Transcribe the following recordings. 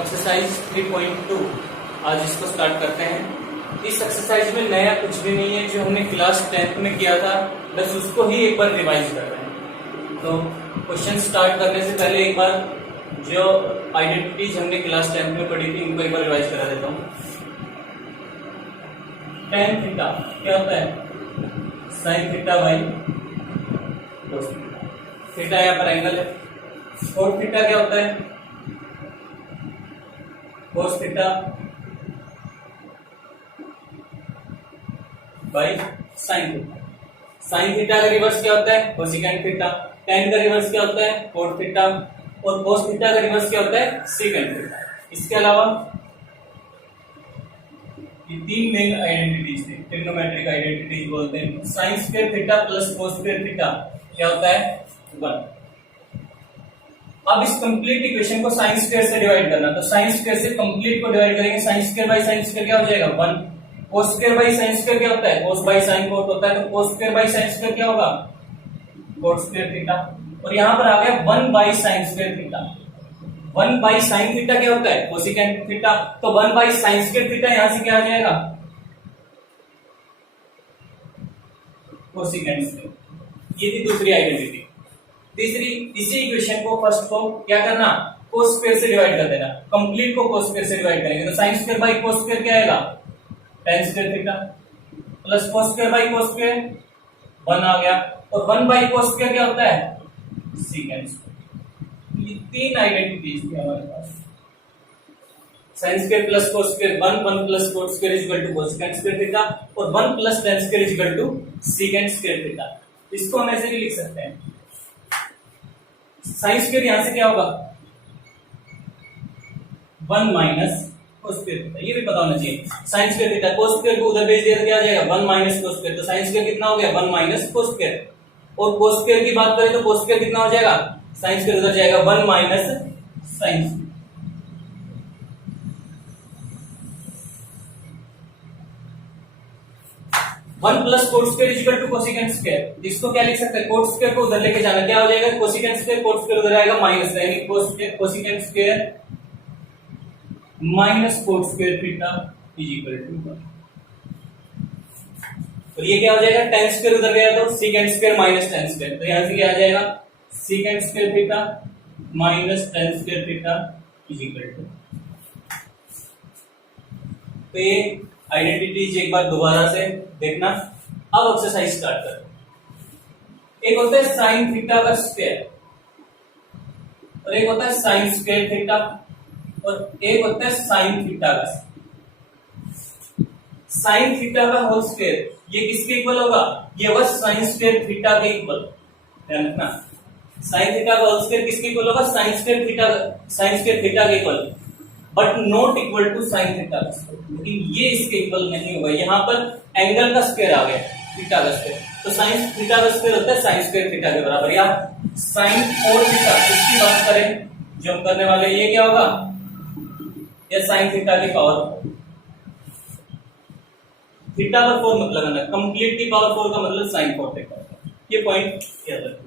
Exercise 3.2 आज इसको start करते हैं। इस एक्सरसाइज में नया कुछ भी नहीं है, जो हमने क्लास 10th में किया था बस उसको ही एक बार रिवाइज कर रहे हैं। तो क्वेश्चन स्टार्ट करने से पहले एक बार जो आइडेंटिटीज हमने क्लास 10th में पढ़ी थी उनको एक बार रिवाइज करा देता हूँ। tan थीटा क्या होता है? sin theta by cos theta. Theta यहाँ पर एंगल है। cos थीटा क्या होता है? cos theta by sin theta. sin theta का रिवर्स क्या होता है? Cosecant theta. tan का रिवर्स क्या होता है? cot theta. और cos थीटा का रिवर्स क्या होता है? Secant theta. इसके अलावा ये तीन मेन आइडेंटिटीज थे, ट्रिग्नोमेट्रिक आइडेंटिटीज बोलते हैं। sin square theta plus cos square theta क्या होता है? 1। अब इस कंप्लीट इक्वेशन को sin स्क्वायर से डिवाइड करना, तो sin स्क्वायर से कंप्लीट को डिवाइड करेंगे। sin square by sin square क्या हो जाएगा? 1। cos square by sin square क्या होता है? cos बाई sin cot होता है, तो cos square by sin square क्या होगा? cot square theta. और यहां पर आ गया 1 by sin square theta. 1 by sin theta क्या होता है? Cosecant theta. तो 1 बाई sin स्क्वायर थीटा यहां से क्या आ जाएगा? Cosecant square. ये थी दूसरी आइडेंटिटी। तीसरी, इसी इक्वेशन को फर्स्ट को क्या करना? cos स्क्वायर से डिवाइड कर देना। कंप्लीट को cos स्क्वायर से डिवाइड करेंगे तो sin square by cos square क्या आएगा? tan square theta plus cos square by cos square 1 आ गया। और 1 बाई cos स्क्वायर क्या होता है? Secant square. ये तीन आइडेंटिटीज थी हमारे पास। sin square plus cos square 1 plus cot square is equal to cosecant square theta और 1 plus tan square is equal to secant square theta. इसको हम ऐसे भी लिख सकते हैं। sin स्क्वायर यहां से क्या होगा? 1 माइनस cos स्क्वायर थीटा। ये भी पता होना चाहिए। sin square theta cos square को उधर भेज दिया तो क्या आ जाएगा? 1 माइनस cos स्क्वायर। तो sin स्क्वायर कितना हो गया? 1 माइनस cos स्क्वायर। और cos स्क्वायर की बात करें तो cos स्क्वायर कितना हो जाएगा? sin स्क्वायर उधर जाएगा 1 minus sin square. One plus cot square is equal to cosecant square. इसको क्या लिख सकते हैं? कोट स्क्वायर को उधर लेके जाना, क्या हो जाएगा? कोसिकेंट स्क्वायर, कोट स्क्वायर उधर आएगा माइनस, यानी cosecant square minus cot square theta is equal to 1। और ये क्या हो जाएगा? tan स्क्वायर उधर गया तो secant square minus tan square, तो यहां से क्या आ जाएगा? Secant square theta minus tan square theta is equal to. तो ये आइडेंटिटीज एक बार दोबारा से देखना। अब एक्सरसाइज स्टार्ट करो। एक होता है साइन थीटा का स्क्वायर और एक होता है साइन स्क्वायर थीटा और एक होता है साइन थीटा का। साइन थीटा का होल स्क्वायर ये किसके इक्वल होगा? ये होगा साइन स्क्वायर थीटा के इक्वल। ध्यान रखना, साइन थीटा का होल स्क्वायर किसके इक्वल होगा? साइन स्क्वायर थीटा के equal, but not equal to sine theta का स्क्वायर। लेकिन ये इसके इक्वल नहीं होगा। यहां पर एंगल का स्क्वायर आ गया, थीटा का स्क्वायर। तो साइन थीटा का स्क्वायर होता है साइन स्क्वायर थीटा के बराबर। या साइन 4 थीटा, इसकी बात करें जो हम करने वाले, ये क्या होगा? या साइन थीटा की पावर, थीटा पर 4 मतलब है ना, कंप्लीट की पावर 4 का मतलब साइन 4 थीटा। ये पॉइंट याद रखना।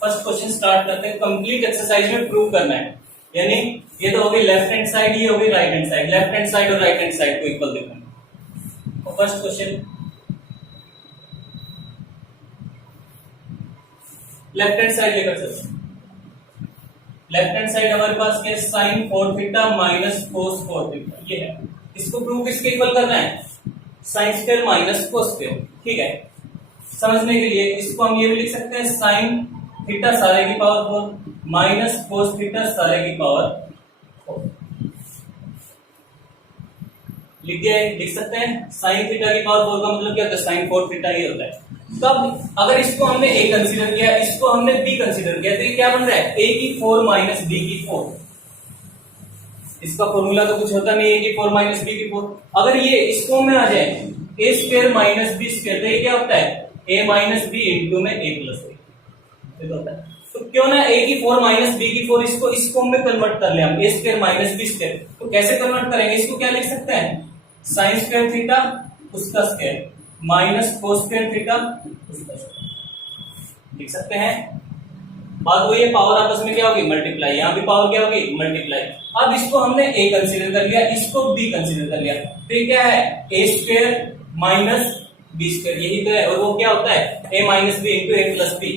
फर्स्ट क्वेश्चन स्टार्ट करते हैं। कंप्लीट एक्सरसाइज में प्रूव करना है, यानी ये तो होगी लेफ्ट हैंड साइड, ये होगी right hand side. Left hand side और राइट हैंड साइड को इक्वल देखना है। तो first question, left hand side लेकर चलते हैं। लेफ्ट हैंड साइड हमारे पास क्या है? Sine 4 theta minus cos 4 theta ये है। इसको प्रूव किसके इक्वल करना है? Sine square minus cos square. ठीक है, समझने के लिए इसको हम ये भी लिख सकते हैं साइन थीटा सारे की पावर 4 माइनस कोस थीटा सारे की पावर 4। लिख सकते हैं। साइन थीटा की पावर 4 का मतलब क्या होता है? साइन 4 थीटा ही होता है। तब अगर इसको हमने a कंसीडर किया, इसको हमने b कंसीडर किया, तो ये क्या बन रहा है? a की 4 माइनस b की 4। इसका फॉर्मूला तो कुछ होता नहीं, a की 4 माइनस b की 4। अगर ये इसको में आ जाए a square minus b square, तो ये क्या होता है? a माइनस b इंटू में a प्लस a। तो क्यों ना a की 4 माइनस बी की 4 इसको इस फॉर्म में कन्वर्ट कर ले हम, a square minus B square. तो कैसे कन्वर्ट करेंगे, इसको क्या लिख सकते हैं, साइन स्क्वायर थीटा उसका square minus cos square theta उसका स्क्वायर लिख सकते हैं। बात वही है, पावर आपस में क्या होगी, मल्टीप्लाई, यहाँ भी पावर क्या होगी, मल्टीप्लाई। अब इसको हमने a कंसीडर कर लिया, इसको b कंसीडर कर लिया, तो ये क्या है, a square minus B square, यही तो है। और वो क्या होता है, a minus B into A plus B.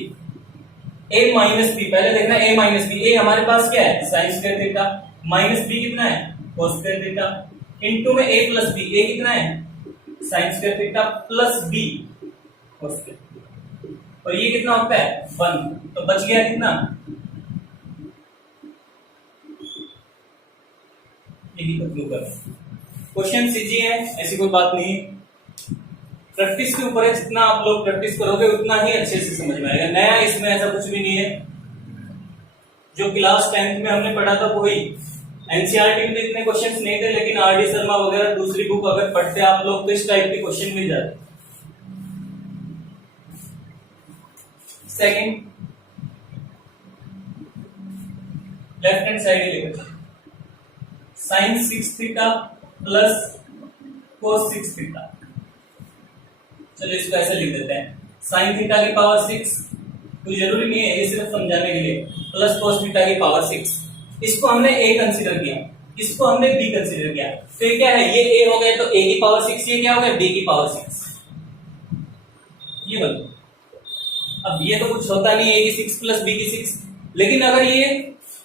a minus B, पहले देखना a माइनस बी, a हमारे पास क्या है, sine square theta, minus b कितना है, कोस स्क्वायर थीटा, इंटू में a प्लस बी, a कितना है, sine square theta plus b cos square, और ये कितना होता है 1, तो बच गया कितना, यही तो प्रूव कर। क्वेश्चन सीजी है, ऐसी कोई बात नहीं, प्रैक्टिस के ऊपर है, जितना आप लोग प्रैक्टिस करोगे उतना ही अच्छे से समझ में आएगा। नया इसमें ऐसा कुछ भी नहीं है, जो क्लास 10th में हमने पढ़ा था वही। एनसीईआरटी में तो इतने क्वेश्चंस नहीं थे, लेकिन आर डी शर्मा वगैरह दूसरी बुक अगर पढ़ते आप लोग तो इस टाइप के क्वेश्चन मिल जाते। सेकंड, लेफ्ट हैंड साइड ही लेकर sine 6 theta plus cos 6 theta. चलो इसको ऐसे लिख देते हैं, साइन थीटा की पावर 6, कोई जरूरी नहीं है, ये सिर्फ समझाने के लिए, प्लस कोस थीटा की पावर 6। इसको हमने a कंसीडर किया, इसको हमने b कंसीडर किया, तो ये क्या है, ये a हो गया तो a की पावर 6, ये क्या हो गया, b की पावर 6, ये बोलो। अब ये तो कुछ होता नहीं है, a की 6 प्लस b की 6, लेकिन अगर ये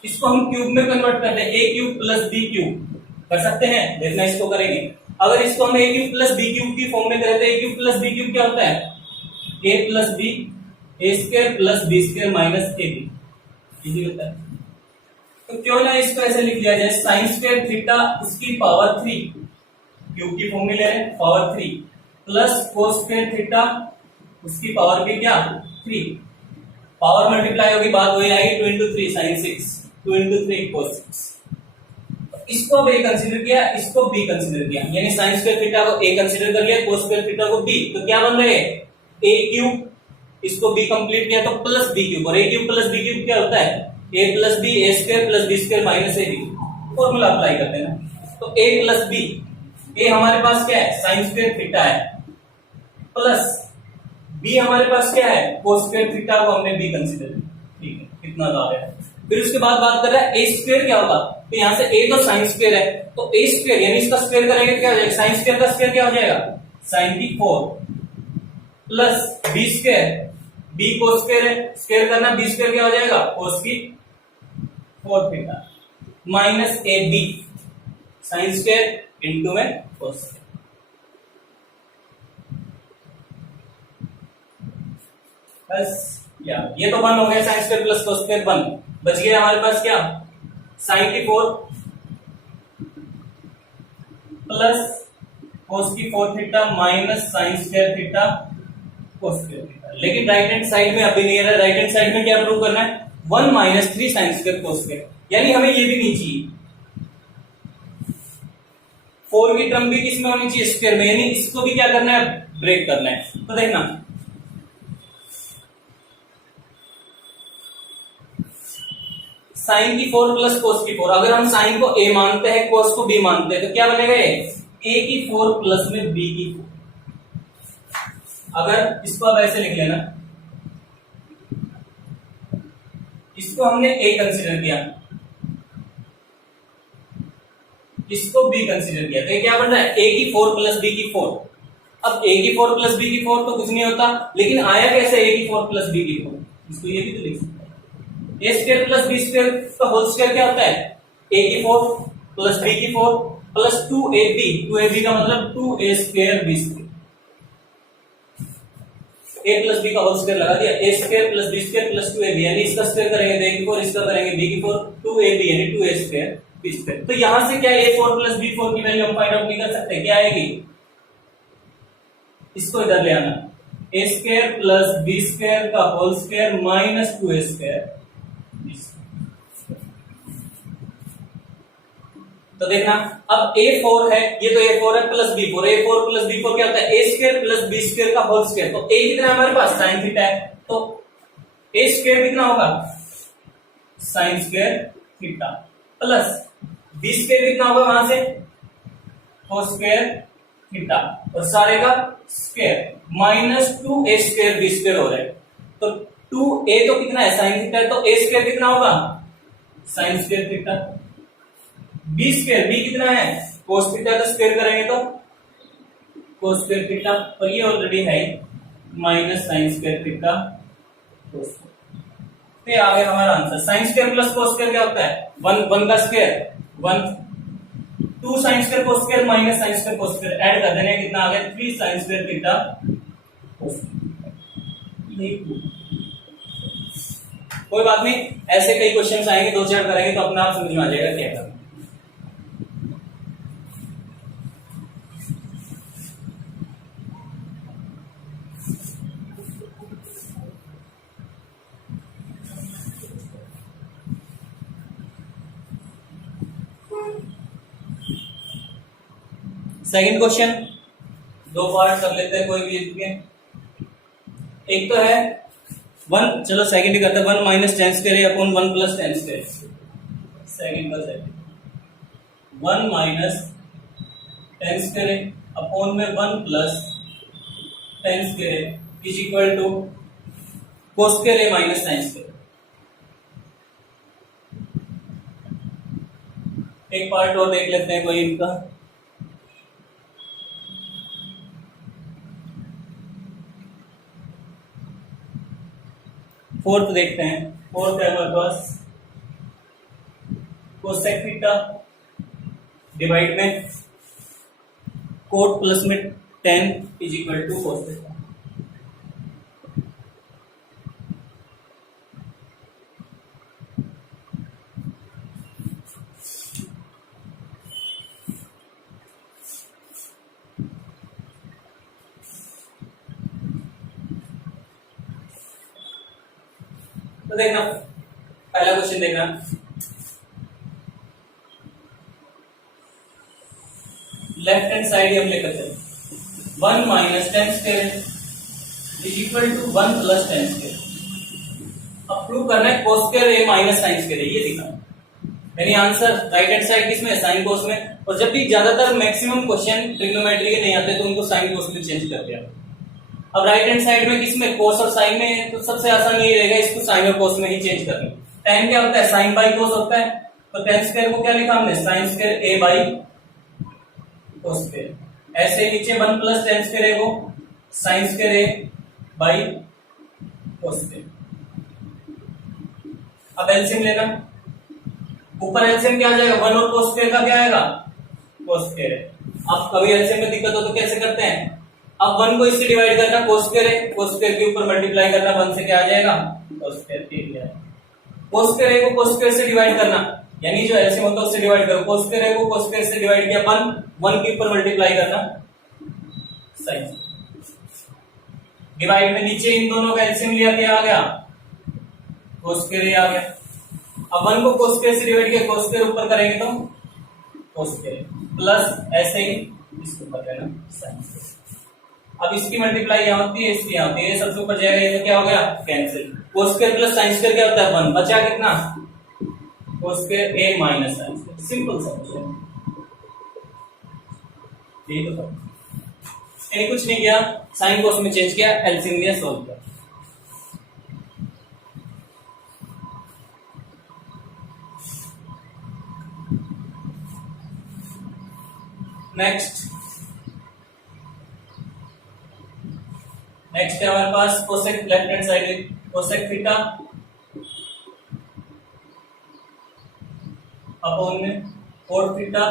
इसको हम क्यूब में कन्वर्ट करते हैं, a cube plus b cube कर सकते हैं, देखना इसको करेंगे। अगर इसको हम a cube plus b cube की फॉर्म में करें तो a cube plus b cube क्या होता है, a plus b, a square plus b square minus ab, easy होता है। तो क्यों ना इसको ऐसे लिख लिया जाए, साइन स्क्वायर थीटा उसकी पावर 3, क्यूब की फॉर्म में ले रहे हैं power 3, plus cos square theta उसकी पावर भी क्या 3, पावर मल्टीप्लाई होगी, बात वही आएगी 2 into 3 साइन 6, 2 into 3 कोस 6। इसको अब a कंसीडर किया, इसको b कंसीडर किया, यानी साइन स्क्वायर थीटा को a कंसीडर कर लिया, कोस स्क्वायर थीटा को b, तो क्या बन रहे हैं, a क्यूब, इसको b कंप्लीट किया तो प्लस b क्यूब, और a cube plus b cube क्या होता है, a plus b, a square plus b square minus ab, formula apply करते हैं ना। तो a प्लस b, a हमारे पास क्या है, साइन स्क्वायर थीटा है, प्लस b हमारे पास क्या है, कोस स्क्वायर थीटा को हमने b कंसीडर किया, ठीक है, कितना आ गया। फिर उसके बाद बात कर रहा है a स्क्वायर क्या होगा, तो यहां से a तो साइन स्क्वायर है, तो a स्क्वायर यानी इसका स्क्वायर करेंगे तो क्या हो जाएगा, साइन स्क्वायर का स्क्वायर क्या हो जाएगा, साइन की 4 plus b square, b cos square है, स्क्वायर करना, b स्क्वायर क्या हो जाएगा, कोस की 4 theta minus ab sine square into में कोस स्क्वायर। बस या ये तो 1 हो गया, sign square plus cos square 1, बच गया हमारे पास क्या, साइन की 4 प्लस कोस की 4 theta minus sine square theta cos square theta. लेकिन राइट हैंड साइड में अभी नहीं है, राइट हैंड साइड में क्या प्रूव करना है, 1 minus 3 sign square cos square, यानी हमें ये भी नहीं चाहिए, 4 की टर्म भी किसमें होनी चाहिए, स्क्वायर में, यानी इसको भी क्या करना है, ब्रेक करना है। तो देखना साइन की 4 प्लस कोस की 4, अगर हम साइन को a मानते हैं, कोस को b मानते हैं, तो क्या बनेगा ये, a की 4 प्लस में b की 4। अगर इसको अब ऐसे लिख लेना, इसको हमने a कंसीडर किया, इसको b कंसीडर किया, तो ये क्या बन रहा है, a की 4 प्लस b की 4। अब a की 4 प्लस b की 4 तो कुछ नहीं होता, लेकिन आया कैसे a की 4 प्लस b की 4, इसको ये भी तो लिख सकते हैं, a square plus b square का होल स्क्वायर क्या होता है, a की 4 प्लस b की 4 प्लस 2ab, 2ab का मतलब 2a square b square, a plus b का होल स्क्वायर लगा दिया, a square plus b square plus 2ab, यानी इसका स्क्वायर करेंगे तो a की 4, इसका करेंगे b की 4, 2ab यानी 2a स्क्वायर b स्क्वायर। तो यहां से क्या a4 प्लस b4 की वैल्यू हम फाइंड आउट नहीं कर सकते, क्या आएगी, इसको इधर ले आना, a square plus b square का whole square minus 2a square. तो देखना अब a4 है, ये तो a4 है plus b4, a4 plus b4 क्या होता है, a square plus b square का होल स्क्वायर, तो a कितना हमारे पास साइन थीटा है, तो a स्क्वायर कितना होगा sine square theta plus B square कितना होगा वहां से कोस स्क्वायर थीटा और सारे का square minus 2a square B square हो रहा है। तो 2a तो कितना है साइन थीटा है, तो a स्क्वायर कितना होगा sine square theta. B square B कितना है कोस थीटा, तो स्क्वायर करेंगे तो कोस स्क्वायर थीटा और ये ऑलरेडी है minus sine square theta cos. तो आ गया हमारा answer. Sign square plus cos square क्या होता है 1 का square 1 2 sine square cos square minus sine square cos square add कर देने कितना आ गया 3 साइन स्क्वायर थीटा कोस। कोई बात नहीं, ऐसे कई क्वेश्चंस आएंगे 2-4 करेंगे तो अपने आप समझ में आ जाएगा क्या करना। सेकंड क्वेश्चन 2 पार्ट कर लेते हैं कोई भी इसके। एक तो है 1, चलो सेकंड ही करते हैं 1 minus tan square upon 1 plus tan square. Second का second 1 minus tan square upon में 1 plus tan square is equal to cos square minus sine square. एक पार्ट और देख लेते हैं कोई इनका। फोर्थ देखते हैं। फोर्थ है हमारे पास कोसेक थीटा डिवाइड में कोट प्लस में 10 is equal to cos theta. तो देखना पहला क्वेश्चन देखना, लेफ्ट हैंड साइड हम लेकर चलते 1 minus tan square is equal to 1 plus tan square. अब प्रूव करना है cos square A minus sine square है, ये दिखा यानी आंसर राइट हैंड साइड किसमें साइन कोस में। और जब भी ज्यादातर मैक्सिमम क्वेश्चन ट्रिग्नोमेट्री के नहीं आते तो उनको साइन कोस में चेंज कर दिया। अब राइट हैंड साइड में किसमें कोस और साइन में, तो सबसे आसान ये रहेगा इसको साइन और कोस में ही चेंज करना। tan क्या होता है साइन बाई कोस होता है, तो tan स्क्वायर को क्या लिखा हमने sine square a by cos square. ऐसे नीचे 1 प्लस tan स्क्वायर है वो sine square a by cos square. अब एलसीएम लेना, ऊपर एलसीएम क्या आ जाएगा 1 और कोस स्क्वायर का क्या आएगा कोस स्क्वायर है। अब कभी एलसीएम में दिक्कत हो तो कैसे करते हैं, अब 1 को इससे डिवाइड करना कोस स्क्वायर है, कोस स्क्वायर के ऊपर मल्टीप्लाई करना 1 से क्या आ जाएगा cos square area. Cos square को कोस स्क्वायर से डिवाइड करना यानी जो एलसीएम होता है उससे डिवाइड करो। कोस स्क्वायर को कोस स्क्वायर से डिवाइड किया 1 के ऊपर मल्टीप्लाई करना साइन। डिवाइड में नीचे इन दोनों का एलसीएम लिया क्या आ गया कोस स्क्वायर आ गया। अब 1 को कोस स्क्वायर से डिवाइड किया कोस स्क्वायर ऊपर करेंगे तो कोस स्क्वायर प्लस ऐसे ही इसको ऊपर करना साइन। अब इसकी मल्टीप्लाई यहाँ होती है इसकी यहाँ होती है, ये सबसे ऊपर जाएगा, ये तो क्या हो गया cancel. Cos square plus sine square क्या होता है 1, बचा कितना cos square a minus sine square. Simple सा क्वेश्चन, ये तो था कुछ नहीं किया, साइन कोस में चेंज किया, एलसीएम लिया, सॉल्व किया। नेक्स्ट है हमारे पास cosec left hand side cosec theta upon में cot theta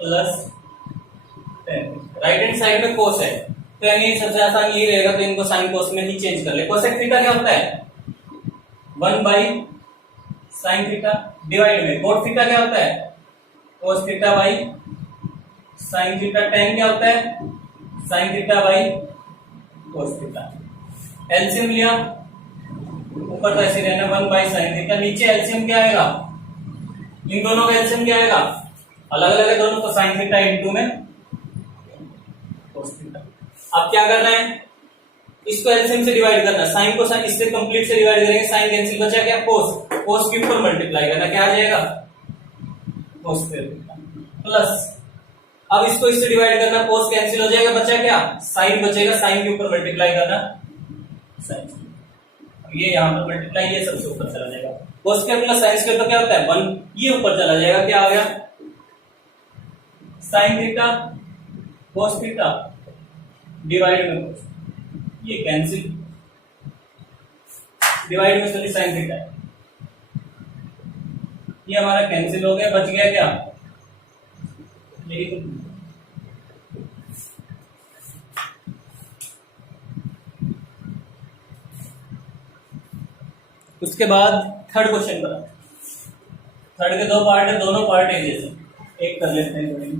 plus right hand side में कोस है तो यानी सबसे आसान यही रहेगा, तो इनको साइन कोस में ही चेंज कर ले। कोसेक थीटा क्या होता है 1 बाई साइन थीटा डिवाइड में कोट थीटा क्या होता है cos theta by sine theta. tan क्या होता है sine theta by cos theta. LCM लिया, ऊपर तो ऐसे रहना 1 बाई साइन थीटा, नीचे एलसीएम क्या आएगा इन दोनों का एलसीएम क्या आएगा अलग अलग है दोनों, तो साइन थीटा इनटू में कोस थीटा। अब क्या करना है इसको एलसीएम से डिवाइड करना, साइन को साइन इससे कंप्लीट से डिवाइड करेंगे, साइन कैंसिल बचा क्या कोस, कोस के ऊपर मल्टीप्लाई करना, क्या आ जाएगा कोस स्क्वायर प्लस, अब इसको इससे डिवाइड करना, कोस कैंसिल हो जाएगा, बचा क्या साइन बचेगा, साइन के ऊपर मल्टीप्लाई करना साइन, ये यहां पर मल्टीप्लाई, ये सबसे ऊपर चला जाएगा, cos square plus sine square तो क्या होता है 1, ये ऊपर चला जाएगा, क्या आ गया sine theta cos theta divide में कोस, ये कैंसिल, डिवाइड में चलिए साइन थीटा, ये हमारा कैंसिल हो गया, बच गया क्या यही तो। उसके बाद थर्ड क्वेश्चन पर, थर्ड के दो पार्ट है, दोनों पार्ट एक जैसे, एक कर लेते हैं थोड़ी।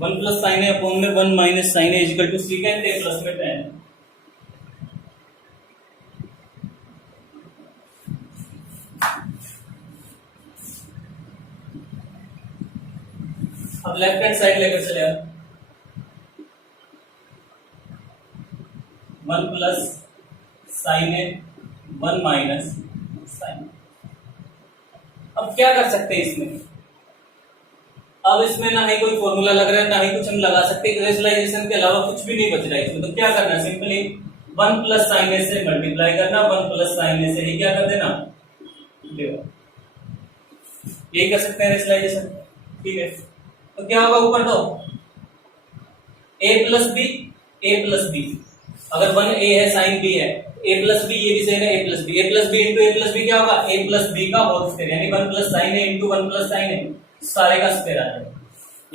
1 प्लस साइन ए अपॉन में 1 minus sine A equal to secant A plus में tan। अब लेफ्ट हैंड साइड लेकर चले आप, 1 plus sine A 1 minus sine. अब क्या कर सकते हैं इसमें, अब इसमें ना ही कोई फॉर्मूला लग रहा है, ना ही कुछ हम लगा सकते हैं, रेशनलाइजेशन के अलावा कुछ भी नहीं बच रहा है इसमें, तो क्या करना है सिंपली 1 प्लस साइन ए से मल्टीप्लाई करना, 1 प्लस साइन ए से ही क्या कर देना डिवाइड, यही कर सकते हैं रेशनलाइजेशन, ठीक है। तो क्या होगा ऊपर दो a plus B, a plus B, अगर 1 a है साइन b है, a प्लस बी ये भी सेम है, a plus B, a plus B into a plus B क्या होगा a प्लस बी का होल स्क्वायर, यानी 1 plus sine A into 1 plus sine A, सारे का स्क्वायर आ जाएगा,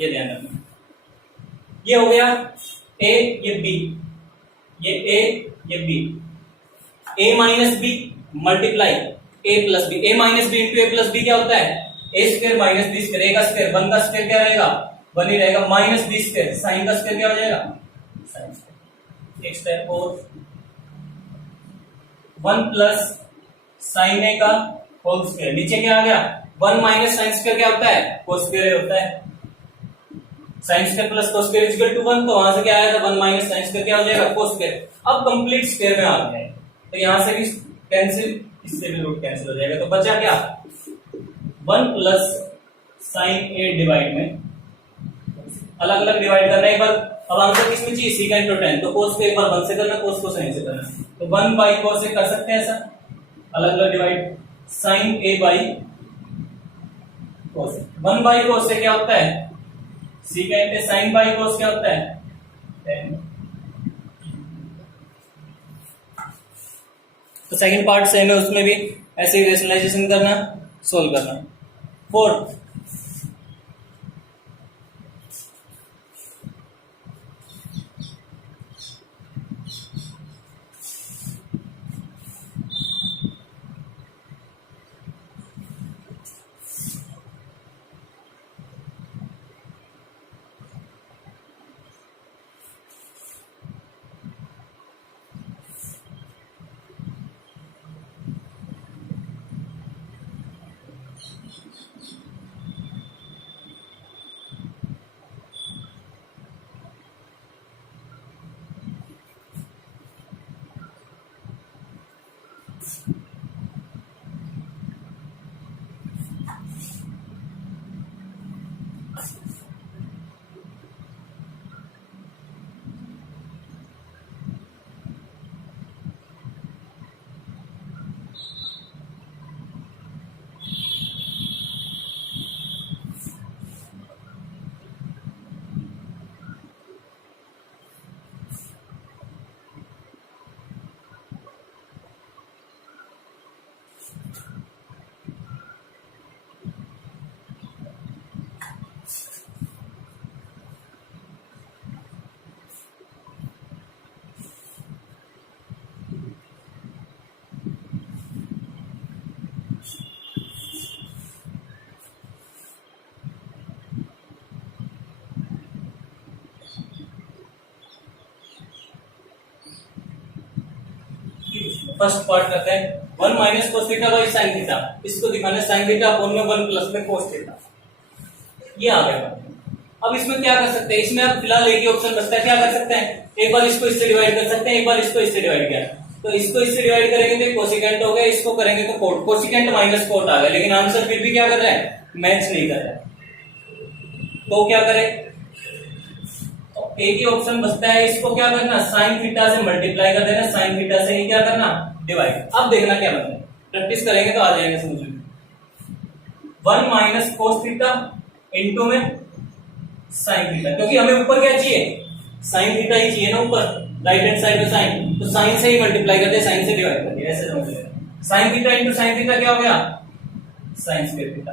ये ध्यान रखना। ये हो गया a, ये b, ये a, ये b, a minus B multiply a plus B, a minus B into a plus B क्या होता है a square minus B square, a का स्क्वायर 1 का स्क्वायर क्या रहेगा 1 ही रहेगा, माइनस बी स्क्वायर, साइन का स्क्वायर क्या हो जाएगा साइन स्क्वायर, एक स्टेप और 1 प्लस साइन ए का होल स्क्वायर, नीचे क्या आ गया 1 माइनस साइन स्क्वायर क्या होता है कोस स्क्वायर होता है, sine square plus cos square equal to 1, तो वहां से क्या आया था 1 माइनस साइन स्क्वायर क्या हो जाएगा कोस स्क्वायर। अब कंप्लीट स्क्वायर में आ गया, तो यहां से भी कैंसिल, इससे भी रूट कैंसिल हो जाएगा, तो बचा क्या 1 प्लस साइन ए डिवाइड में, अलग अलग डिवाइड करना एक बार, अब आंसर किसमें चाहिए सीकेंड टू tan, तो कोस को एक बार 1 से करना, कोस को साइन से करना, तो 1 बाई कोस से कर सकते हैं ऐसा, अलग अलग divide, sine A by cos, 1 by cos से क्या होता है secant A, sine by cos क्या होता है tan। तो सेकंड पार्ट सेम है, उसमें भी ऐसे ही रेशनलाइजेशन करना, सोल्व करना। फोर्थ, फर्स्ट पार्ट करते हैं, 1 minus cos theta by sine theta, इसको दिखाना है साइन थीटा अपॉन में 1 प्लस में कोस थीटा, ये आ गया। अब इसमें क्या कर सकते हैं, इसमें अब फिलहाल एक ही ऑप्शन बचता है, क्या कर सकते हैं, एक बार इसको इससे डिवाइड कर सकते हैं, एक बार इसको इससे डिवाइड किया, तो इसको इससे डिवाइड करेंगे तो कोसिकेंट हो गया, इसको करेंगे तो कोट, कोसिकेंट माइनस कोट आ गया, लेकिन आंसर फिर भी क्या कर रहा है, मैच नहीं कर रहा है, तो क्या करें, तो एक ही ऑप्शन बचता है, इसको क्या करना, साइन थीटा से मल्टीप्लाई कर देना, साइन थीटा से ही क्या करना, डिवाइड। अब देखना क्या बनता है, प्रैक्टिस करेंगे तो आ जाएगा समझ में। 1 माइनस कोस थीटा इंटू में साइन थीटा, क्योंकि हमें ऊपर क्या चाहिए, साइन थीटा ही चाहिए ना ऊपर, राइट हैंड साइड में साइन, तो साइन से ही मल्टीप्लाई करते हैं, साइन से डिवाइड करते हैं, ऐसे समझ लेना। Sine theta into sine theta क्या हो गया, साइन स्क्वायर थीटा।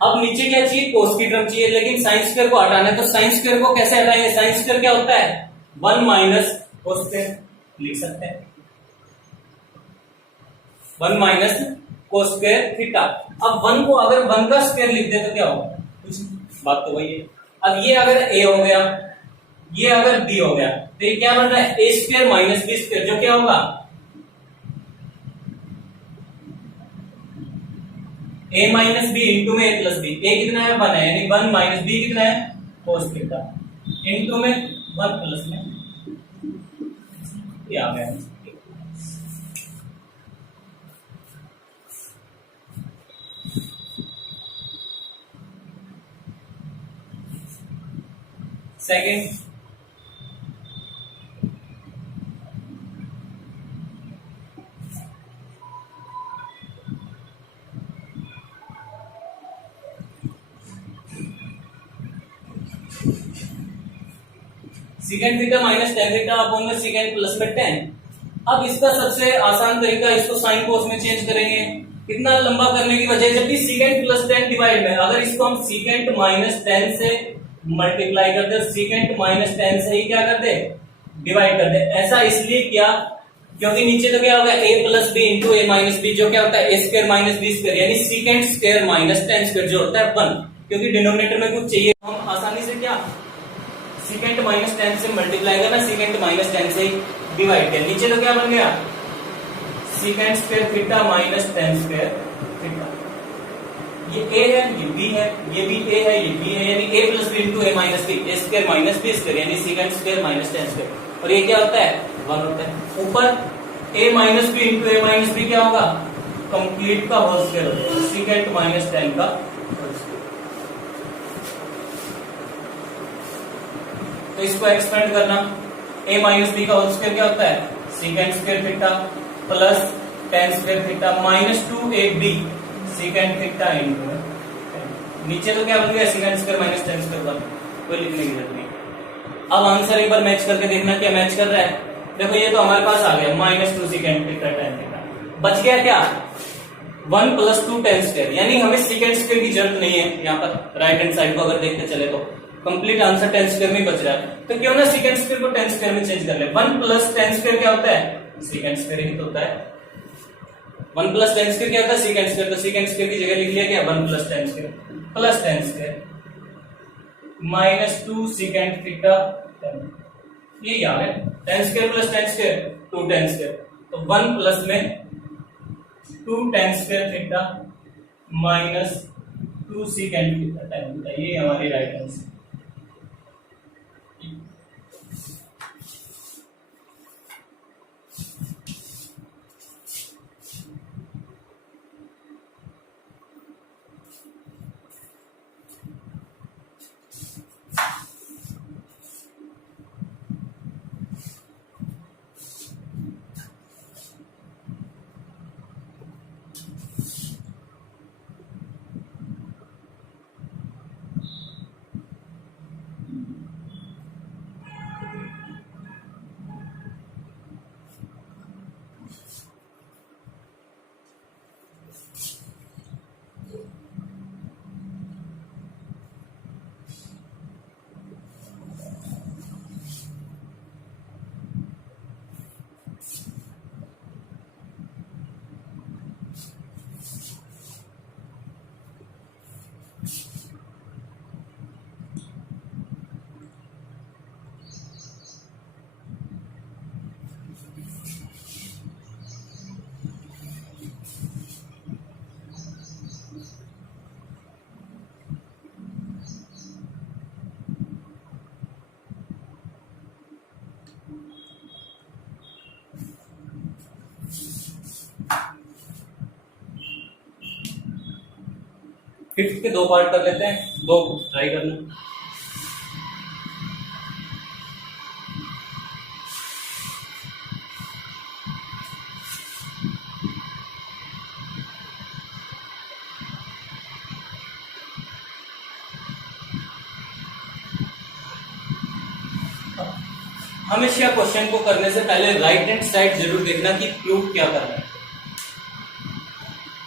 अब नीचे क्या चाहिए, कोस की टर्म चाहिए, लेकिन साइन स्क्वायर को हटाना है, तो साइन स्क्वायर को कैसे हटाएंगे, साइन स्क्वायर क्या होता है, 1 माइनस कोस स्क्वायर लिख सकते हैं, 1 माइनस कोस स्क्वायर थीटा। अब 1 को अगर 1 का स्क्वायर लिख दे तो क्या होगा, कुछ बात तो वही है। अब ये अगर a हो गया, ये अगर b हो गया, तो ये क्या बन रहा है, a square minus b square, जो क्या होगा a माइनस बी इंटू में a प्लस बी, a कितना है 1 है, यानी 1 माइनस b कितना है कोस थीटा इंटू में 1 प्लस में, ये आ गया। Second, secant theta minus tan theta upon में सीकेंड प्लस में टेन। अब इसका सबसे आसान तरीका, इसको साइन कोस में चेंज करेंगे, कितना लंबा करने की वजह, जबकि सीकेंड प्लस टेन डिवाइड में, अगर इसको हम सीकेंड माइनस टेन से मल्टीप्लाई करते, सीकेंड माइनस टेन से ही क्या करते, डिवाइड करते। ऐसा इसलिए किया क्योंकि नीचे तो क्या होगा, a plus B into A minus B, जो क्या होता है a square minus B square, यानी secant square minus tan square, जो होता है 1, क्योंकि डिनोमिनेटर में कुछ चाहिए, हम आसानी से क्या सीकेंड माइनस टेन से मल्टीप्लाई करना, सीकेंड माइनस टेन से डिवाइड कर, नीचे तो क्या बन गया, secant square theta minus tan square theta, ये a है, ये b है, ये भी a है, ये b है, यानी a plus B into A minus B, A square minus B square, यानी secant square minus tan square, और ये क्या होता है 1 होता है। ऊपर a minus B into A minus B क्या होगा, कंप्लीट का होल स्क्वायर होता है, सीकेंड माइनस टेन का होल स्क्वायर। तो इसको एक्सपेंड करना, a माइनस बी का होल स्क्वायर क्या होता है, secant square theta plus tan square theta minus 2ab secant theta into, नीचे तो क्या बन गया, secant square minus tan square, कोई लिखने की जरूरत नहीं। अब आंसर एक बार मैच करके देखना क्या मैच कर रहा है, देखो ये तो हमारे पास आ गया minus 2 secant theta tan theta, बच गया क्या 1 प्लस 2 टेन स्क्वायर, यानी हमें सीकेंड स्क्वायर की जरूरत नहीं है, यहाँ पर राइट हैंड साइड को अगर देखते चले तो कंप्लीट आंसर टेन स्क्वायर में बच रहा है, तो क्यों ना सीकेंड स्क्वायर को टेन स्क्वायर में चेंज कर ले। 1 प्लस टेन स्क्वायर क्या होता है, सीकेंड स्क्वायर ही तो होता है, 1 प्लस टेन स्क्वायर क्या होता है, सीकेंड स्क्वायर, तो सीकेंड स्क्वायर की जगह लिख लिया क्या 1 plus tan square plus tan square minus 2 secant theta, ये क्या है ten square plus tan square 2 ten square, तो 1 प्लस में 2 ten square theta minus 2 secant theta tan theta, ये हमारी राइट आंसर। फिफ्थ के दो पार्ट कर लेते हैं, दो ट्राई करना। हमेशा क्वेश्चन को करने से पहले राइट हैंड साइड जरूर देखना कि प्रूफ क्या करना है।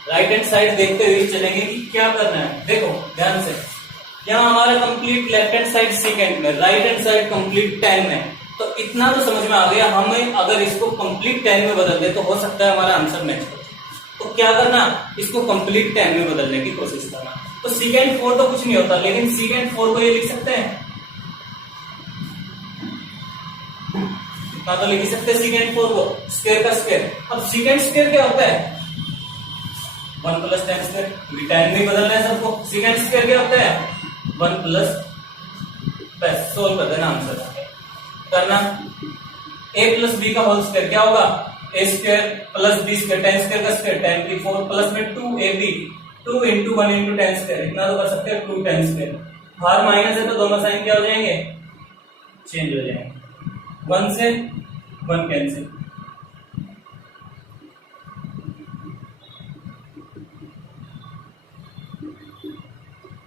राइट हैंड साइड देखते हुए चलेंगे कि क्या करना है। देखो ध्यान से, यहाँ हमारा complete left hand side second में, राइट हैंड साइड कंप्लीट 10 में, तो इतना तो समझ में आ गया। हमें अगर इसको कंप्लीट 10 में बदल दे तो हो सकता है हमारा आंसर मैच हो। तो क्या करना, इसको कंप्लीट 10 में बदलने की कोशिश करना। तो सेकंड 4 तो कुछ नहीं होता, लेकिन सेकंड 4 को ये लिख सकते हैं, इतना तो लिख सकते हैं सेकंड 4 को, स्क्वायर का स्क्वायर। अब सेकंड स्क्वायर क्या होता है, 1 प्लस 10 स्क्वायर, 10 में बदलना है सबको। सेकंड स्क्वायर क्या होता है, 1 प्लस, बस सोल्व कर देना, आंसर करना। a प्लस बी का होल स्क्वायर क्या होगा, a square plus B square, 10 square का स्क्वायर 10 की 4 प्लस में 2ab, 2 इंटू 1 इंटू 10 स्क्वायर, इतना तो कर सकते हैं 2 10 स्क्वायर। बाहर माइनस है तो दोनों साइन क्या हो जाएंगे, चेंज हो जाएंगे, 1 से 1 cancel,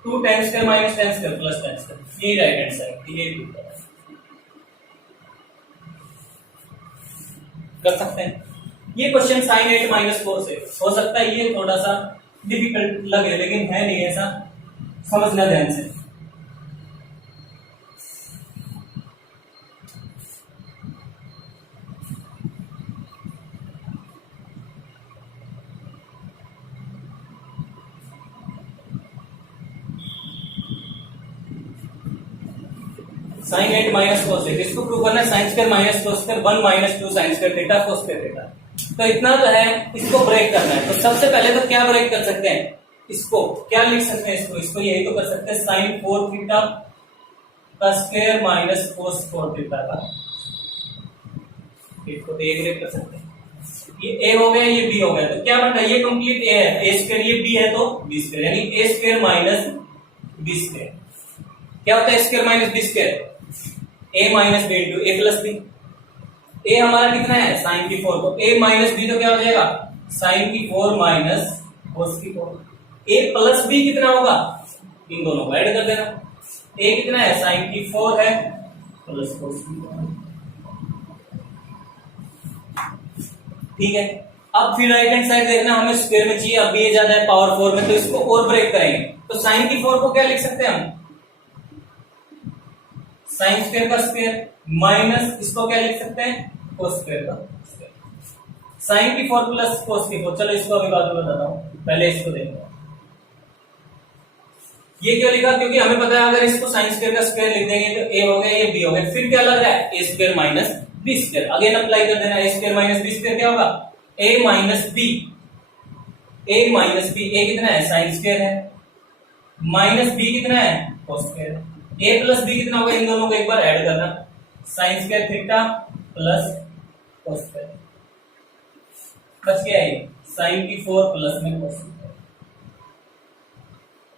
two 10 square minus 10 square plus 10 square, ये राइट हैंड साइड, ये कर सकते हैं। ये क्वेश्चन साइन 8 माइनस 4 से हो सकता है, ये थोड़ा सा डिफिकल्ट लगे लेकिन है नहीं ऐसा, समझना ध्यान से। साइन 8 माइनस कोस से किसको प्रूव करना है, sine square minus cos square 1 minus 2 sine square theta cos square theta. तो इतना तो है, इसको ब्रेक करना है। तो सबसे पहले तो क्या ब्रेक कर सकते हैं, इसको क्या लिख सकते हैं, इसको यही तो कर सकते हैं, साइन 4 थीटा का स्क्वायर माइनस कोस 4 थीटा का, इसको तो एक ब्रेक कर सकते हैं। ये a हो गया, ये b हो गया, तो क्या बनता है, ये कंप्लीट a है, a स्क्वायर, ये b है तो b स्क्वायर, यानी a square minus b square. क्या होता है square minus b square, a minus B into A plus B. A हमारा कितना है, साइन की 4, तो a माइनस बी तो क्या हो जाएगा, साइन की 4 माइनस कोस की 4। a प्लस बी कितना होगा, इन दोनों को ऐड कर देना। a कितना है, साइन की 4 है प्लस कोस की 4, ठीक है। अब फिर राइट हैंड साइड देखना, हमें स्क्वायर में चाहिए, अब ये ज्यादा है पावर 4 में, तो इसको और ब्रेक करेंगे। तो साइन की 4 को क्या लिख सकते हैं हम, साइन स्क्वायर का स्क्वायर माइनस इसको क्या लिख सकते हैं, कोस स्क्वायर का स्क्वायर। साइन की 4 प्लस कोस की 4, चलो इसको अभी बाद में बताता हूं, पहले इसको देखो। ये क्यों लिखा, क्योंकि हमें पता है अगर इसको साइन स्क्वायर का स्क्वायर लिख देंगे तो a हो गया, ये b हो गया, फिर क्या लग रहा है, a square minus b square. Again apply कर देना, a square minus b square क्या होगा, a minus b, a minus b, a कितना है, साइन स्क्वायर है, माइनस b कितना है, cos square. a plus b कितना होगा, इन दोनों को एक बार ऐड करना, sign square theta plus cos square, बच गया ये साइन की 4 प्लस में कोस।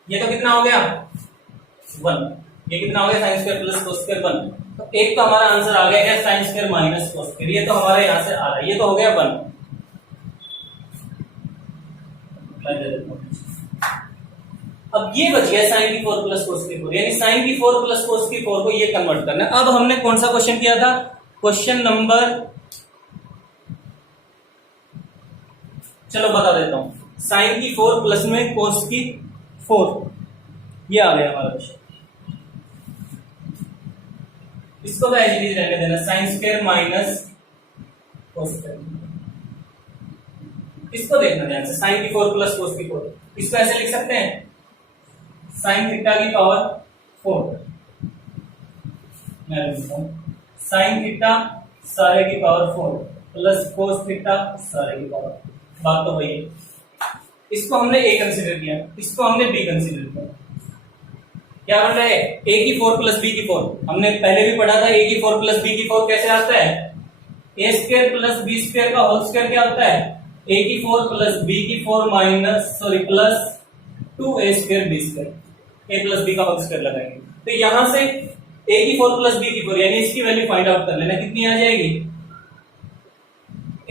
ये तो कितना हो गया 1, ये कितना हो गया, sign square plus cos square 1। तो एक तो हमारा आंसर आ गया क्या, sign square minus cos square, ये तो हमारे यहां से आ रहा है, ये तो हो गया 1। अब ये बच गया साइन की 4 प्लस कोस की 4, यानी साइन की 4 प्लस कोस की 4 को ये कन्वर्ट करना है। अब हमने कौन सा क्वेश्चन किया था, क्वेश्चन नंबर, चलो बता देता हूं, साइन की 4 प्लस में कोस की 4, ये आ गया हमारा क्वेश्चन। इसको तो एज इट इज रहने देना, sign square minus cos square. इसको देखना ध्यान से, साइन की 4 प्लस कोस की 4, इसको ऐसे लिख सकते हैं, साइन थीटा की पावर 4, मैं लिखता हूं साइन थीटा सारे की पावर 4 प्लस कोस थीटा सारे की पावर, बात तो वही है। इसको हमने a कंसीडर किया, इसको हमने b कंसीडर किया, क्या बन रहा है, a की 4 प्लस b की 4। हमने पहले भी पढ़ा था a की 4 प्लस b की 4 कैसे आता है, a square plus b square का होल स्क्वायर क्या होता है, a की 4 प्लस b की 4 minus plus 2a² b², a plus B का होल स्क्वायर लगाएंगे तो यहां से a की 4 प्लस b की 4 यानी इसकी वैल्यू फाइंड आउट कर लेना, कितनी आ जाएगी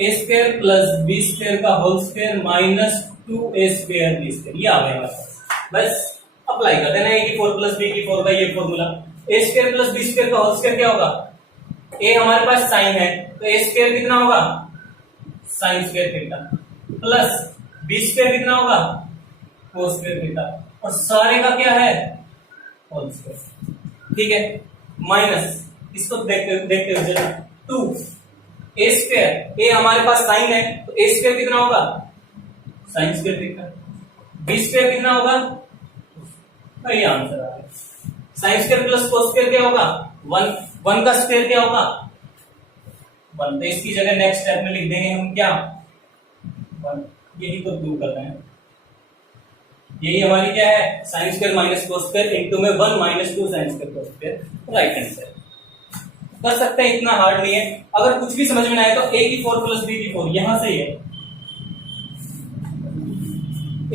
a² प्लस b² का whole square minus 2a² b², ये आ गया हमारे पास। बस अप्लाई कर देना a की 4 प्लस b की 4 का ये फॉर्मूला। a² प्लस b² का होल स्क्वायर क्या होगा, a हमारे पास साइन है तो a² कितना होगा sine square theta plus b² कितना होगा कोस स्क्वायर थीटा और सारे का क्या है होल स्क्वायर, ठीक है, माइनस इसको देखते हुए जरा 2a², a हमारे पास साइन है तो a² कितना होगा साइन स्क्वायर थीटा, b² कितना होगा, ये आंसर आ गया। Sign square plus cos square क्या होगा 1 का स्क्वायर क्या होगा 1, तो इसकी जगह नेक्स्ट स्टेप में लिख देंगे हम क्या 1, यही तो प्रूव करना है। यही हमारी क्या है sine square minus cos square into में 1 minus 2 sine square cos square, right answer कर सकते हैं, इतना हार्ड नहीं है। अगर कुछ भी समझ में ना आए तो a की 4 प्लस b की 4 यहां से ही है,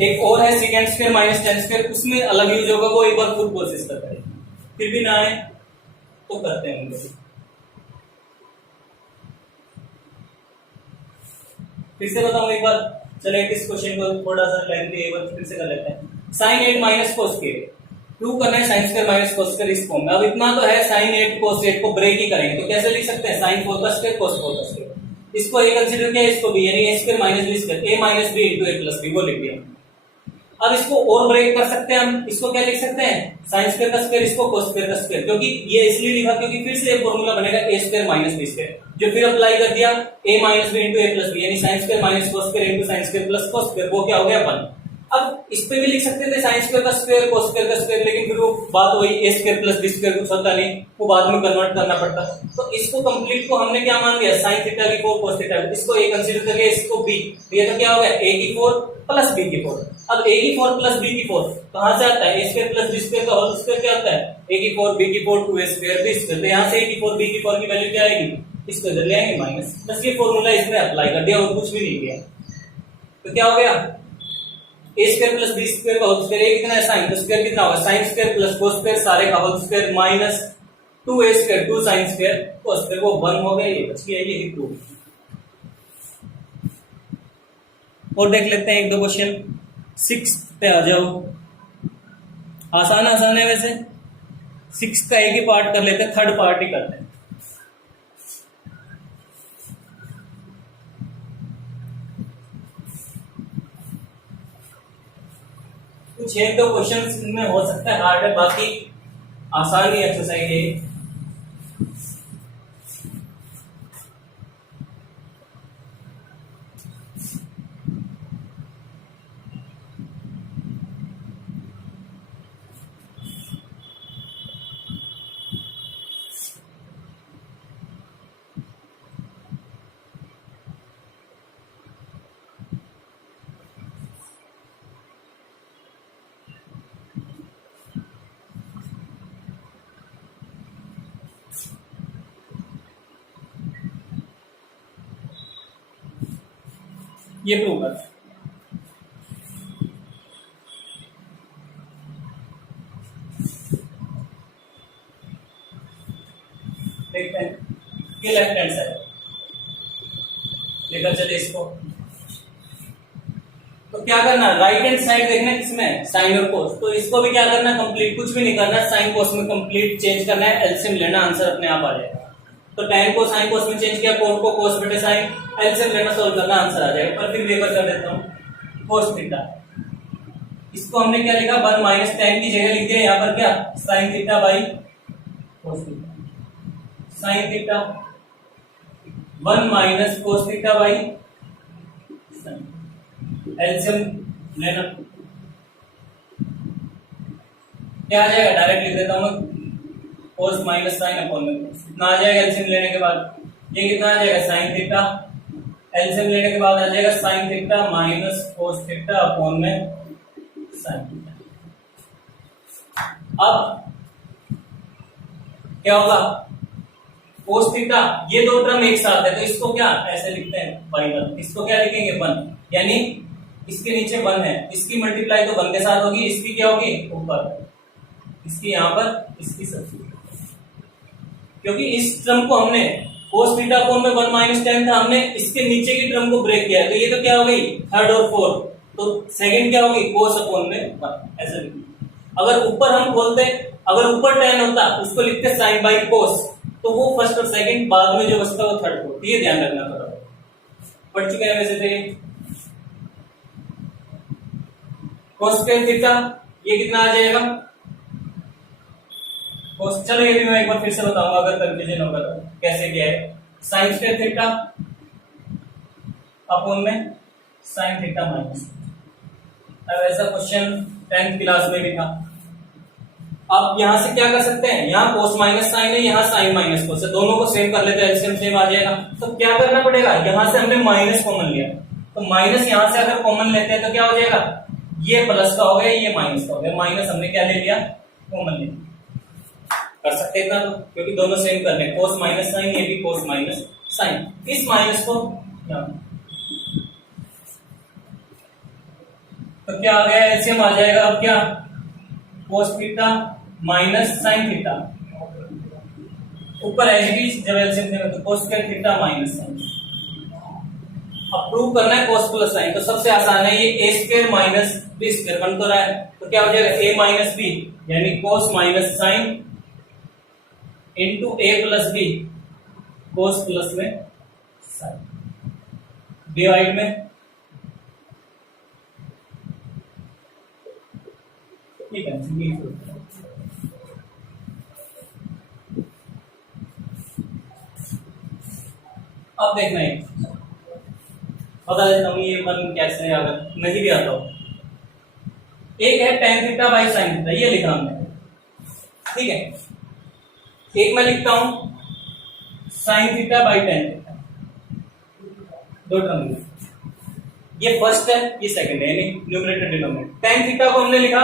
एक और है secant square minus tan square, उसमें अलग यूज होगा, वो एक बार खुद कोशिश करते हैं, फिर भी ना आए तो करते हैं उनको। फिर से बताऊं एक बार, चले इस क्वेश्चन को थोड़ा सा लेंथी एक बार फिर से कर लेते हैं। Sine 8 minus cos square prove करना है sine square minus cos square इस फॉर्म में। अब इतना तो है साइन 8 कोस 8 को ब्रेक ही करेंगे तो कैसे लिख सकते हैं साइन 4 का स्क्वायर कोस 4 का स्क्वायर, इसको a कंसीडर किया इसको b यानी a² minus b square a minus b into a plus b वो लिख दिया। अब इसको और ब्रेक कर सकते हैं हम, इसको क्या लिख सकते हैं साइन स्क्वायर का स्क्वायर, इसको कोस स्क्वायर का स्क्वायर, क्योंकि ये इसलिए लिखा क्योंकि फिर से एक फॉर्मूला बनेगा a² माइनस b स्क्वायर, जो फिर अप्लाई कर दिया a minus b into a plus b यानी sign square minus cos square into sine square plus cos square, वो क्या हो गया 1। अब इस पे भी लिख सकते थे साइन स्क्वायर का स्क्वायर कोस स्क्वायर का स्क्वायर, लेकिन फिर वो बात वही a² प्लस b स्क्वायर कुछ होता नहीं, वो बाद में कन्वर्ट करना पड़ता। तो इसको कंप्लीट को हमने क्या मान लिया साइन थीटा की 4 कोस थीटा, इसको a कंसीडर करके इसको b, तो ये तो क्या हो गया a की 4 प्लस b की 4। अब a की 4 प्लस b की 4 कहां से आता है a² प्लस b स्क्वायर का होल स्क्वायर क्या होता है a की 4 b की 4 2a² b स्क्वायर, तो यहां से a की 4 b की 4 की वैल्यू क्या आएगी इसको इधर ले आएंगे माइनस, बस ये फॉर्मूला इसमें अप्लाई कर दिया और कुछ भी नहीं किया। तो क्या हो गया a² प्लस b स्क्वायर का होल स्क्वायर, a कितना है साइन, तो स्क्वायर कितना होगा sine square plus cos square सारे का whole square minus 2a² 2 sine square cos square, वो 1 हो गया, ये बच गया, ये 2। और देख लेते हैं एक दो क्वेश्चन, 6 पे आ जाओ, आसान आसान है वैसे, 6 का एक ही पार्ट कर लेते हैं, थर्ड पार्ट ही करते हैं। कुछ एक दो क्वेश्चन में हो सकता है हार्ड है, बाकी आसान ही एक्सरसाइज है। ये प्रूव कर देखते हैं, ये लेफ्ट हैंड साइड लेकर चले इसको, तो क्या करना राइट हैंड साइड देखना किसमें साइन और कोस, तो इसको भी क्या करना कंप्लीट, कुछ भी नहीं करना, साइन कोस में कंप्लीट चेंज करना है, एलसीएम लेना, आंसर अपने आप आ जाएगा। तो tan को साइन कोस में चेंज किया, कोट को कोस बटे साइन, एलसीएम लेना सोल्व करना, आंसर आ जाएगा। पर फिर वेपर कर देता हूं कोस थीटा, इसको हमने क्या लिखा 1 माइनस tan की जगह लिख दिया, यहाँ पर क्या sine theta by cos theta, sine theta 1 minus cos theta by sine, LCM लेना क्या आ जाएगा, डायरेक्ट लिख देता हूं मैं कोस माइनस साइन अपॉन में कोस, इतना आ जाएगा एलसीएम लेने के बाद, ये कितना आ जाएगा साइन थीटा, एलसीएम लेने के बाद आ जाएगा sine theta minus cos theta upon में साइन थीटा। अब क्या होगा कोस थीटा, ये दो टर्म एक साथ है तो इसको क्या ऐसे लिखते हैं बाई 1, इसको क्या लिखेंगे 1, यानी इसके नीचे 1 है, इसकी मल्टीप्लाई तो 1 के साथ होगी, इसकी क्या होगी ऊपर, इसकी यहां पर, इसकी सब्सिट्यूट, क्योंकि इस टर्म को हमने cos थीटा कोण में 1 माइनस टेन था, हमने इसके नीचे की टर्म को ब्रेक किया, तो ये तो क्या हो गई थर्ड और फोर्थ, तो सेकंड क्या होगी cos अपॉन में 1 ऐसे लिखिए। अगर ऊपर हम बोलते, अगर ऊपर tan होता उसको लिखते sin बाई cos, तो वो फर्स्ट और सेकंड, बाद में जो बचता वो थर्ड फोर्थ, ये ध्यान रखना थोड़ा, पढ़ चुके हैं वैसे थे। cos स्क्वायर थीटा ये कितना आ जाएगा, चलो ये भी मैं एक बार फिर से बताऊंगा अगर कंफ्यूजन होगा तो कैसे क्या है। साइन स्क्वायर थीटा अपॉन में साइन थीटा माइनस, अब ऐसा क्वेश्चन 10th क्लास में भी था। अब यहां से क्या कर सकते हैं, यहाँ cos माइनस साइन है, यहाँ साइन माइनस cos है, दोनों को सेम कर लेते हैं, एलसीएम सेम आ जाएगा। तो क्या करना पड़ेगा, यहां से हमने माइनस कॉमन लिया, तो माइनस यहां से अगर कॉमन लेते हैं तो क्या हो जाएगा, ये प्लस का हो गया, ये माइनस का हो गया, माइनस हमने क्या ले लिया कॉमन लिया, कर सकते हैं ना, तो क्योंकि दोनों सेम करने, cos माइनस साइन, ये भी cos माइनस साइन, इस माइनस को यहां, तो क्या आ गया एलसीएम आ जाएगा, अब क्या cos theta minus sine theta, ऊपर एज भी जब एलसीएम देंगे तो cos square theta minus sine. अब प्रूव करना है cos प्लस साइन, तो सबसे आसान है ये a square minus B square बन तो रहा है, तो क्या हो जाएगा a माइनस बी, यानी cos minus sine into a plus B, cos plus में साइन, डिवाइड में, ठीक है। अब देखना है, बता देता हूं ये मन कैसे, अगर नहीं भी आता हो, एक है tan theta by sine theta, ये लिखा हमने, ठीक है। एक मैं लिखता हूं sine theta by tan theta, दो टर्म, ये फर्स्ट है ये सेकंड है, यानी न्यूमरेटर डिनोमिनेटर। tan थीटा को हमने लिखा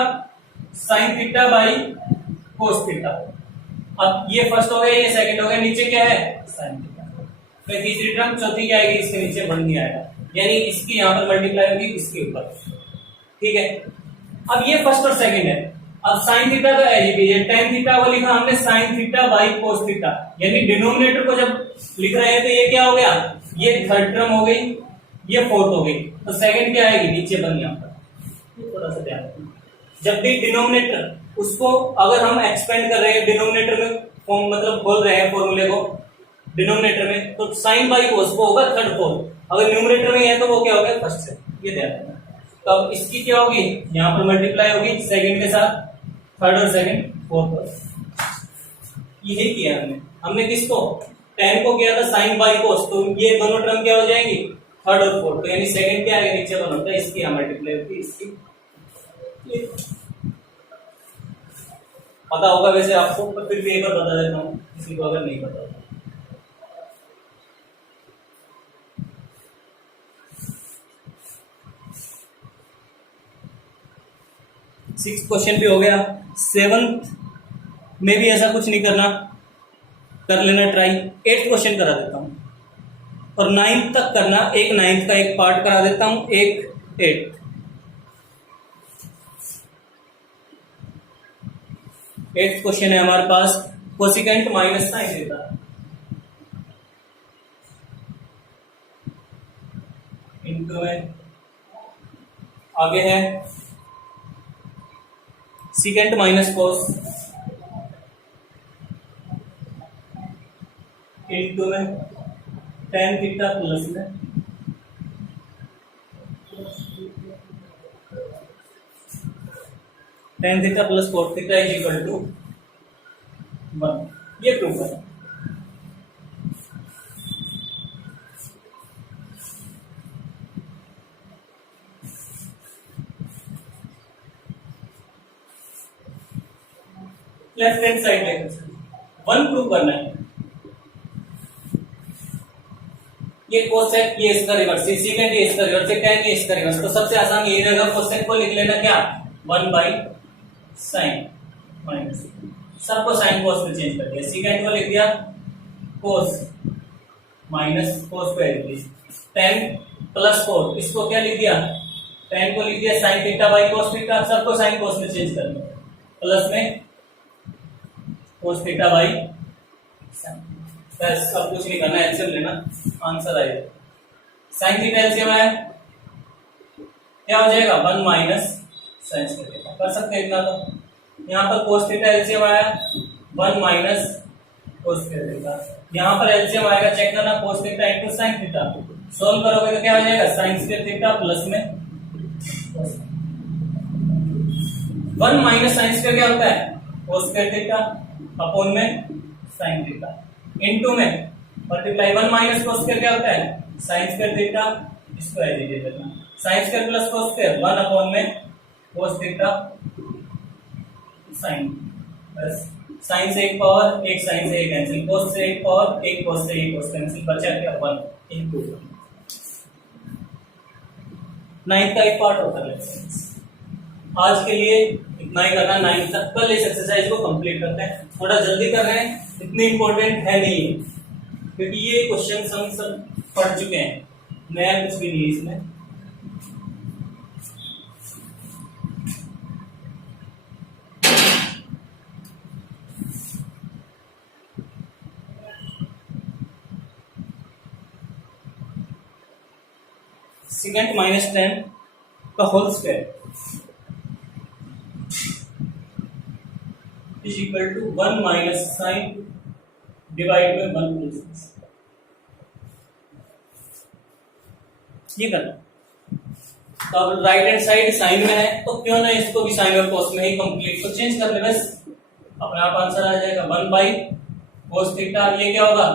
sine theta by cos theta, अब ये फर्स्ट हो गया, ये सेकंड हो गया, नीचे क्या है साइन थीटा, फिर तीसरी टर्म, चौथी क्या आएगी, इसके नीचे 1 नहीं आएगा, यानी इसकी यहां पर मल्टीप्लाई होगी इसके ऊपर, ठीक है। अब ये फर्स्ट और सेकंड है, अब साइन थीटा तो है, tan थीटा को लिखा हमने sine theta by cos theta, यानी डिनोमिनेटर को जब लिख रहे हैं तो ये क्या हो गया, ये थर्ड टर्म हो गई, ये फोर्थ हो गई, तो सेकंड क्या आएगी नीचे 1 यहां पर, थोड़ा सा ध्यान रखना। जब भी डिनोमिनेटर उसको अगर हम एक्सपेंड कर रहे हैं डिनोमिनेटर में, फॉर्म मतलब खोल रहे हैं फॉर्मूले को डिनोमिनेटर में, तो साइन बाई कोस वो होगा थर्ड फोर्थ, अगर न्यूमरेटर में है तो वो क्या होगा फर्स्ट से, ये ध्यान रखना। तो अब इसकी क्या होगी, यहाँ पर मल्टीप्लाई होगी सेकंड के साथ, थर्ड और सेकंड फोर्थ और, यही किया हमने किसको, tan को किया था साइन बाई कोस, तो ये दोनों टर्म क्या हो जाएंगी थर्ड और फोर्थ, तो यानी सेकंड क्या आएगा नीचे 1 होता है, इसकी यहाँ मल्टीप्लाई होती है इसकी, पता होगा वैसे आपको, पर फिर भी एक बार बता देता हूँ किसी को अगर नहीं पता। सिक्स क्वेश्चन भी हो गया, 7th में भी ऐसा कुछ नहीं करना, कर लेना ट्राई। 8th क्वेश्चन करा देता हूं और 9th तक करना, एक 9th का एक पार्ट करा देता हूं, एक 8th। 8th क्वेश्चन है हमारे पास cosecant minus sine theta into में, आगे है सीकेंट माइनस कोस इनटू में tan थीटा प्लस में tan theta plus cos theta is equal to 1, ये प्रूफ है। लेफ्ट हैंड साइड लेकर 1 प्रूव करना है, ये कोसेक ये इसका रिवर्स, सीकेंट ये इसका रिवर्स, tan ये इसका रिवर्स, तो सबसे आसान ये रहेगा, कोसेक को लिख लेना क्या 1 बाई साइन माइनस, सबको साइन कोस में चेंज कर दिया, सीकेंट को लिख दिया कोस minus cos square, tan plus 4 इसको क्या लिख दिया tan को लिख दिया sin theta by cos theta, सबको sin cos में चेंज करना, प्लस में cos थीटा बाई sin, बस सब कुछ नहीं करना, एलसीएम लेना, आंसर आएगा। sin थीटा एलसीएम आया, क्या हो जाएगा 1 माइनस sin स्क्वायर थीटा, कर सकते हैं इतना। तो यहाँ पर cos थीटा एलसीएम आया 1 माइनस cos स्क्वायर थीटा, यहाँ पर एलसीएम आएगा, चेक करना, cos theta into sin theta, solve करोगे तो क्या हो जाएगा sin स्क्वायर थीटा प्लस में 1 माइनस sin स्क्वायर क्या होता है cos स्क्वायर थीटा अपॉन में sin थीटा, इनटू में मल्टीप्लाई 1 माइनस cos स्क्वायर क्या होता है sin स्क्वायर थीटा, इसको ऐसे दे देना, sin square plus cos square 1 upon में cos थीटा sin, बस sin से एक पावर, एक sin से एक कैंसिल, cos से एक पावर, एक cos से एक cos कैंसिल, बचा क्या 1 इनटू। नाइन्थ का एक पार्ट होता है। आज के लिए इतना ही करना, 9 तक। कल इस एक्सरसाइज को कंप्लीट करते हैं, थोड़ा जल्दी कर रहे हैं, इतनी इंपॉर्टेंट है नहीं, क्योंकि ये क्वेश्चन हम सब पढ़ चुके हैं, नया कुछ भी नहीं है इसमें। सेकेंड माइनस 10 का whole square is equal to 1 minus sine divide में 1 प्लस, ये करना। तो अब राइट हैंड साइड साइन में है, तो क्यों ना इसको भी साइन और कॉस में ही कंप्लीट को चेंज कर ले, बस अपने आप आंसर आ जाएगा 1 बाई कोस थीटा। ये क्या होगा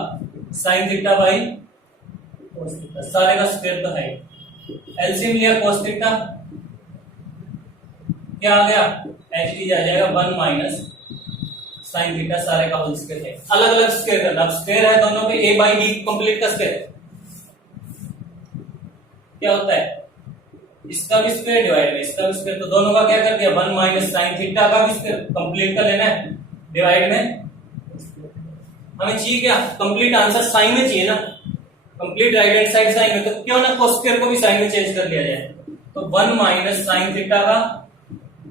sine theta by cos theta, सारे का स्क्वायर तो है। एलसीएम लिया cos थीटा, क्या आ गया एच डी आ जाएगा 1 माइनस साइन थीटा, सारे का होल स्क्वायर है। अलग अलग स्क्वायर करना, अब स्क्वायर है दोनों पे, a बाई बी कंप्लीट का स्क्वायर क्या होता है, इसका भी स्क्वायर डिवाइड में इसका भी स्क्वायर, तो दोनों का क्या कर दिया 1 माइनस साइन थीटा का भी स्क्वायर कंप्लीट का लेना है, डिवाइड में हमें चाहिए क्या कंप्लीट आंसर साइन में चाहिए ना, complete right hand side sine में, तो क्यों ना cos स्क्वायर को भी साइन में चेंज कर दिया जाए। तो 1 माइनस साइन थीटा का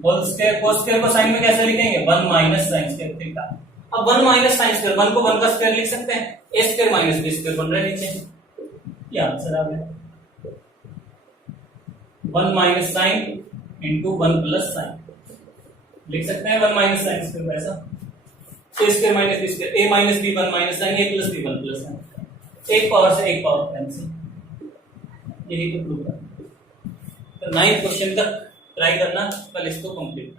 होल स्क्वायर, cos स्क्वायर को साइन में कैसे लिखेंगे 1 माइनस साइन स्क्वायर थीटा। अब 1 माइनस साइन स्क्वायर, 1 को 1 का स्क्वायर लिख सकते हैं, a square minus b square बन रहा है नीचे, ये आंसर आ गया 1 minus sine into 1 plus sine, लिख सकते हैं 1 माइनस साइन स्क्वायर ऐसा, a square minus b square, a minus b 1 minus sine, a plus b 1 plus sine, एक पावर से एक पावर कैंसिल, यही तो प्रूव है। तो 9th क्वेश्चन तक ट्राई करना, कल इसको कंप्लीट